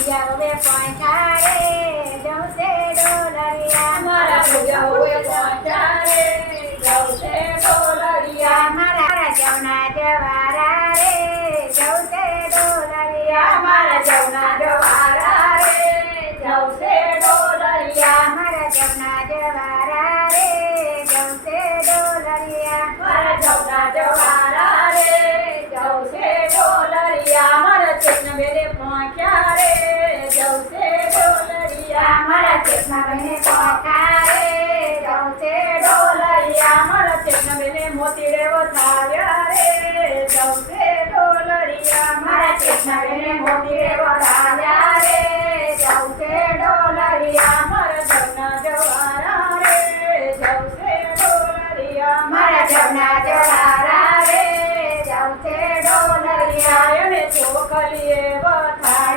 પૂજાવે પહોંચારે જવસે ડોલરિયા. મારા પૂજાવે પહોંચારે જવસે ડોલરિયા. મારા જવના જવારા કૃષ્ણબેને પકારે જવતે ડોલરિયા મારા ચેતનબેને મોતીડે વધાર્યા રે. જવતે ડોલરિયા મારા ચેતનબેને મોતીડે વધાર્યા રે. જવતે ડોલરિયા મારા જગના જવારા રે. જવતે ડોલરિયા મારા જગના જવારા રે. જવતે ડોલરિયા, એને ચોખલીએ વધાર.